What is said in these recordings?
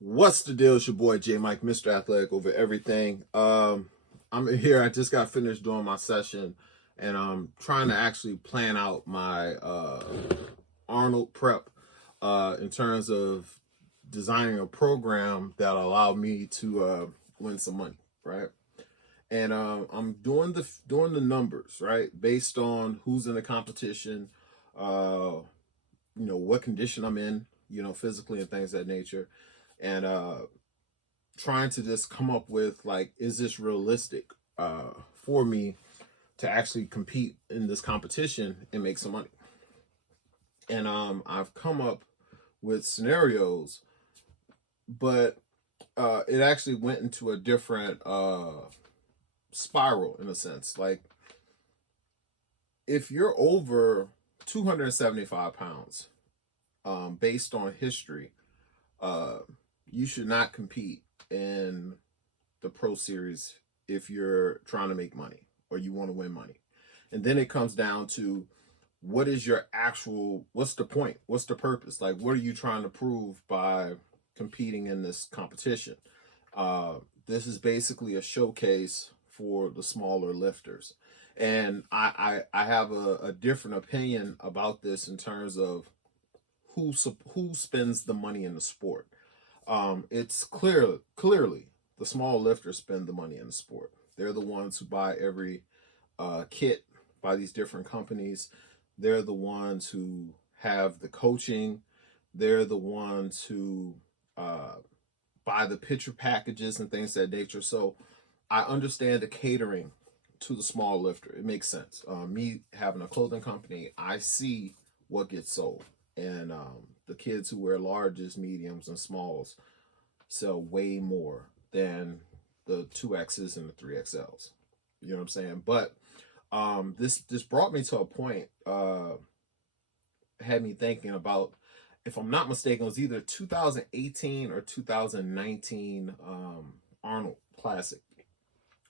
What's the deal? It's your boy J Mike, Mr. Athletic over everything. I'm here. I just got finished doing my session, and I'm trying to actually plan out my Arnold prep in terms of designing a program that'll allow me to win some money, right? And I'm doing the numbers, right, based on who's in the competition, uh, what condition I'm in, physically and things of that nature, and trying to just come up with, like, is this realistic for me to actually compete in this competition and make some money. And I've come up with scenarios, but it actually went into a different spiral in a sense. Like, if you're over 275 pounds, based on history, uh, you should not compete in the pro series if you're trying to make money or you want to win money. And then it comes down to, what's the point? What's the purpose? Like, what are you trying to prove by competing in this competition? Uh, this is basically a showcase for the smaller lifters. And I have a different opinion about this in terms of who spends the money in the sport. It's clearly the small lifters spend the money in the sport. They're the ones who buy every kit by these different companies. They're the ones who have the coaching. They're the ones who uh, buy the picture packages and things of that nature. So I understand the catering to the small lifter. It makes sense. Me having a clothing company, I see what gets sold. And the kids who wear larges, mediums, and smalls sell way more than the 2X's and the 3XLs. You know what I'm saying? But this brought me to a point, had me thinking about, if I'm not mistaken, it was either 2018 or 2019 Arnold Classic.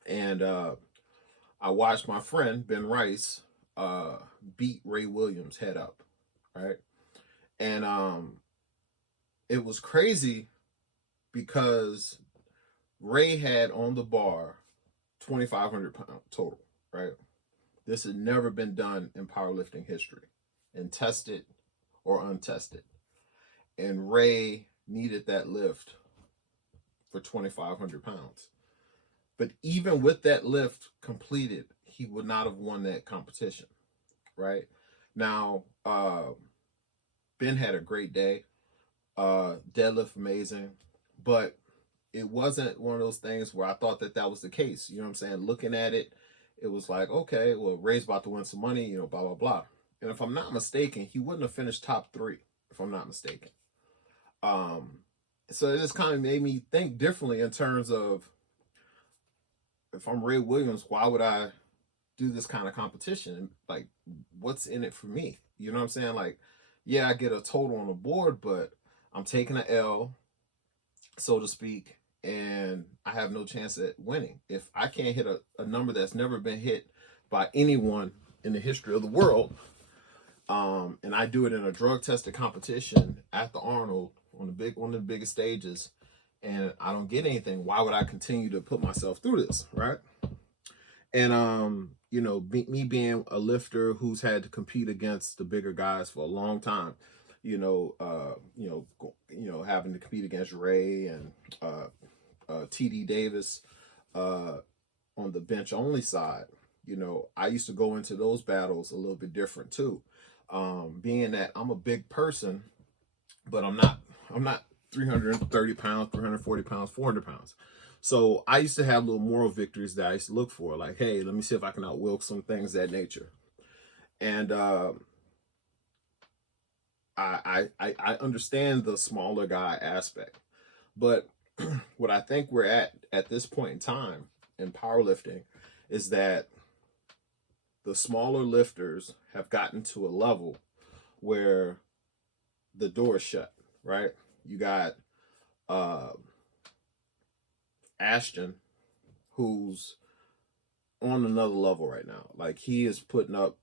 And I watched my friend Ben Rice beat Ray Williams head up, right? And it was crazy because Ray had on the bar 2,500 pounds total, right? This had never been done in powerlifting history, and tested or untested. And Ray needed that lift for 2,500 pounds. But even with that lift completed, he would not have won that competition, right? Now, Ben had a great day, deadlift amazing, but it wasn't one of those things where I thought that was the case. You know what I'm saying? Looking at it, it was like, okay, well, Ray's about to win some money, blah, blah, blah. And if I'm not mistaken, he wouldn't have finished top three, if I'm not mistaken. Um, so it just kind of made me think differently in terms of, if I'm Ray Williams, why would I do this kind of competition? Like, what's in it for me? You know what I'm saying? Like, yeah, I get a total on the board, but I'm taking an L, so to speak, and I have no chance at winning. If I can't hit a number that's never been hit by anyone in the history of the world, and I do it in a drug tested competition at the Arnold on one of the biggest stages, and I don't get anything, why would I continue to put myself through this, right? And me being a lifter who's had to compete against the bigger guys for a long time, having to compete against Ray and TD Davis on the bench only side. I used to go into those battles a little bit different too, being that I'm a big person, but I'm not 330 pounds, 340 pounds, 400 pounds. So I used to have little moral victories that I used to look for, like, hey, let me see if I can outwilk some things of that nature. And I understand the smaller guy aspect, but what I think we're at this point in time in powerlifting is that the smaller lifters have gotten to a level where the door is shut, right? You got uh, Ashton, who's on another level right now. Like, he is putting up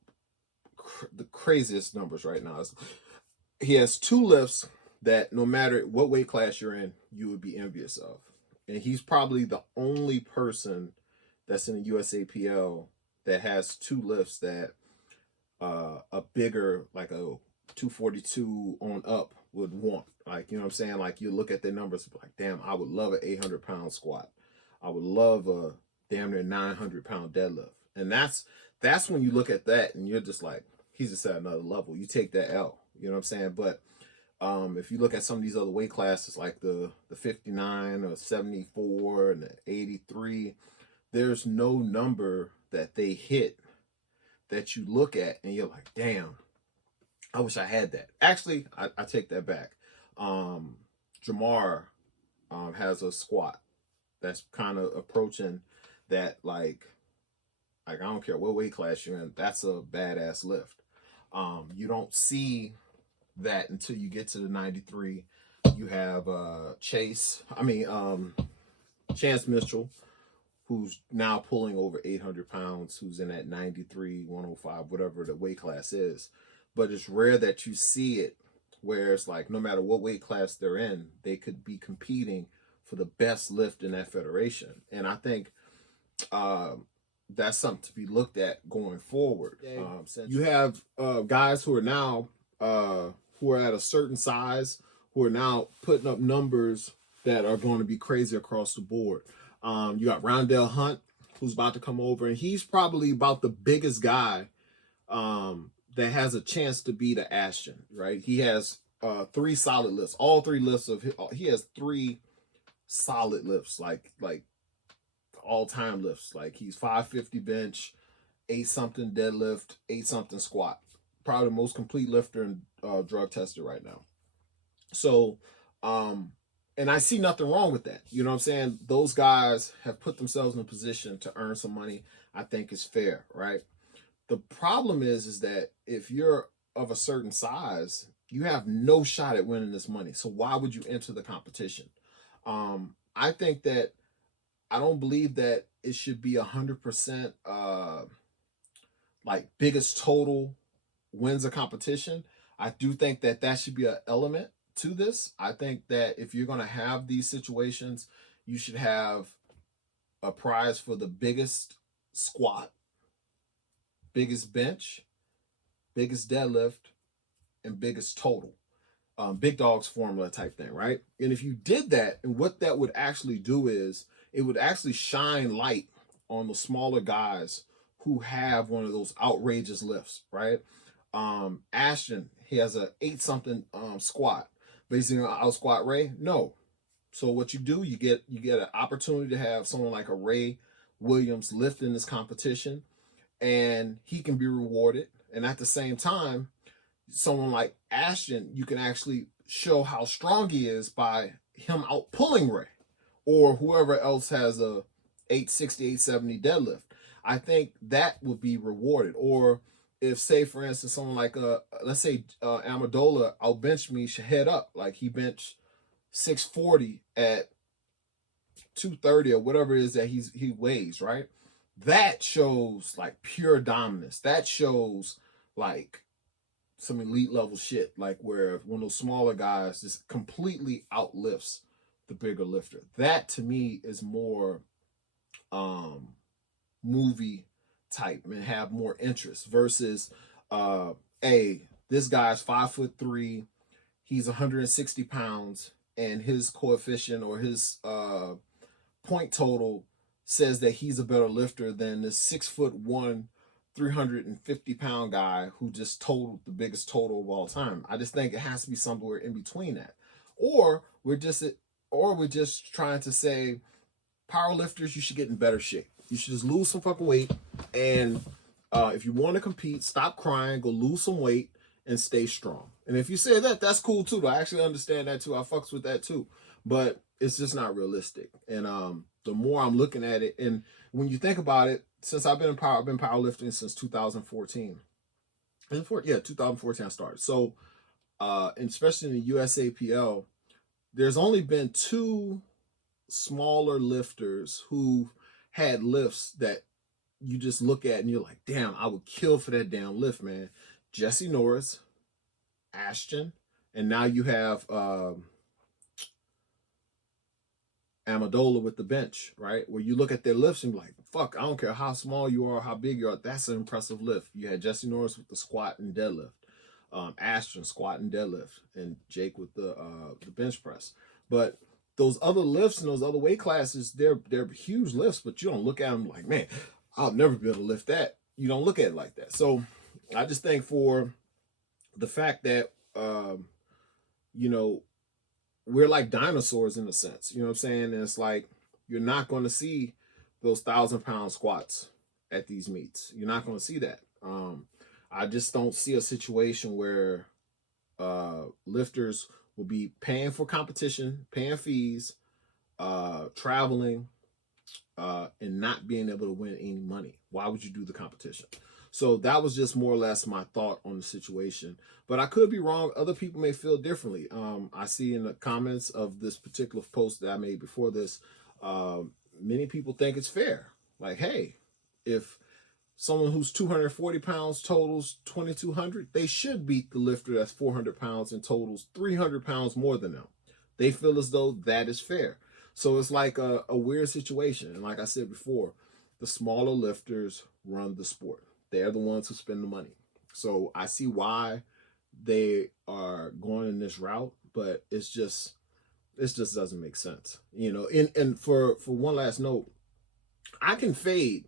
the craziest numbers right now. He has two lifts that no matter what weight class you're in, you would be envious of. And he's probably the only person that's in the USAPL that has two lifts that a bigger, like a 242 on up would want. Like, you know what I'm saying? Like, you look at their numbers, like, damn, I would love an 800-pound squat. I would love a damn near 900-pound deadlift. And that's when you look at that and you're just like, he's just at another level. You take that L. You know what I'm saying? But if you look at some of these other weight classes, like the 59 or 74 and the 83, there's no number that they hit that you look at and you're like, damn, I wish I had that. Actually, I take that back. Jamar has a squat that's kind of approaching that, like I don't care what weight class you're in, that's a badass lift. You don't see that until you get to the 93. You have Chance Mitchell, who's now pulling over 800 pounds, who's in that 93, 105, whatever the weight class is. But it's rare that you see it where it's like no matter what weight class they're in, they could be competing for the best lift in that federation. And I think that's something to be looked at going forward. You have guys who are now who are at a certain size who are now putting up numbers that are going to be crazy across the board. You got Rondell Hunt, who's about to come over, and he's probably about the biggest guy that has a chance to beat a Ashton, right? He has 3 solid lifts. All 3 lifts he has 3 solid lifts, like all-time lifts. Like he's 550 bench, 8-something deadlift, 8-something squat. Probably the most complete lifter and drug tester right now. So, and I see nothing wrong with that. You know what I'm saying? Those guys have put themselves in a position to earn some money. I think is fair, right? The problem is that if you're of a certain size, you have no shot at winning this money. So why would you enter the competition? I think that I don't believe that it should be 100% like biggest total wins a competition. I do think that that should be an element to this. I think that if you're going to have these situations, you should have a prize for the biggest squat, biggest bench, biggest deadlift, and biggest total. Big Dog's formula type thing, right? And if you did that, and what that would actually do is it would actually shine light on the smaller guys who have one of those outrageous lifts, right? Ashton, he has a 8-something squat. But he's gonna out squat Ray? No. So what you do, you get an opportunity to have someone like a Ray Williams lift in this competition, and he can be rewarded. And at the same time, someone like Ashton, you can actually show how strong he is by him out pulling Ray or whoever else has a 860, 870 deadlift. I think that would be rewarded. Or if, say, for instance, someone like let's say Amendola outbenched me head up, like he benched 640 at 230 or whatever it is that he weighs, right? That shows like pure dominance. That shows like some elite level shit, like where one of those smaller guys just completely outlifts the bigger lifter. That to me is more movie type and have more interest versus this guy's 5'3", he's 160 pounds, and his coefficient or his point total says that he's a better lifter than this 6'1", 350-pound guy who just totaled the biggest total of all time. I just think it has to be somewhere in between that, or we're just trying to say power lifters, you should get in better shape. You should just lose some fucking weight, and if you want to compete, stop crying, go lose some weight, and stay strong. And if you say that, that's cool too. Though. I actually understand that too. I fucks with that too, but it's just not realistic. And the more I'm looking at it, and when you think about it, since I've been powerlifting since 2014. 2014 I started. So, and especially in the USAPL, there's only been 2 smaller lifters who had lifts that you just look at and you're like, damn, I would kill for that damn lift, man. Jesse Norris, Ashton, And now you have Amendola with the bench, right? Where you look at their lifts and be like, fuck, I don't care how small you are, how big you are, that's an impressive lift. You had Jesse Norris with the squat and deadlift, Ashton squat and deadlift, and Jake with the bench press. But those other lifts and those other weight classes, they're huge lifts, but you don't look at them like, man, I'll never be able to lift that. You don't look at it like that. So I just think for the fact that you know, we're like dinosaurs in a sense. You know what I'm saying? And it's like you're not going to see those 1,000-pound squats at these meets. You're not going to see that. I just don't see a situation where lifters will be paying for competition, paying fees, traveling, and not being able to win any money. Why would you do the competition? So that was just more or less my thought on the situation. But I could be wrong. Other people may feel differently. I see in the comments of this particular post that I made before this, many people think it's fair. Like, hey, if someone who's 240 pounds totals 2,200, they should beat the lifter that's 400 pounds and totals 300 pounds more than them. They feel as though that is fair. So it's like a weird situation. And like I said before, the smaller lifters run the sport. They're the ones who spend the money. So I see why they are going in this route, but it just doesn't make sense. You know, and for one last note, I can fade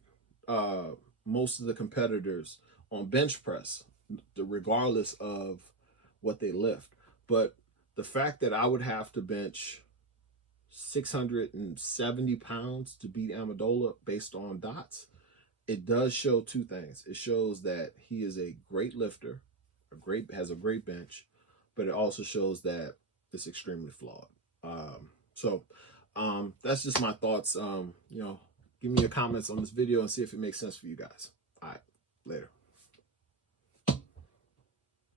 most of the competitors on bench press, regardless of what they lift. But the fact that I would have to bench 670 pounds to beat Amendola based on dots, it does show two things. It shows that he is a great lifter, has a great bench, but it also shows that it's extremely flawed. So that's just my thoughts. You know, give me your comments on this video and see if it makes sense for you guys. All right, later.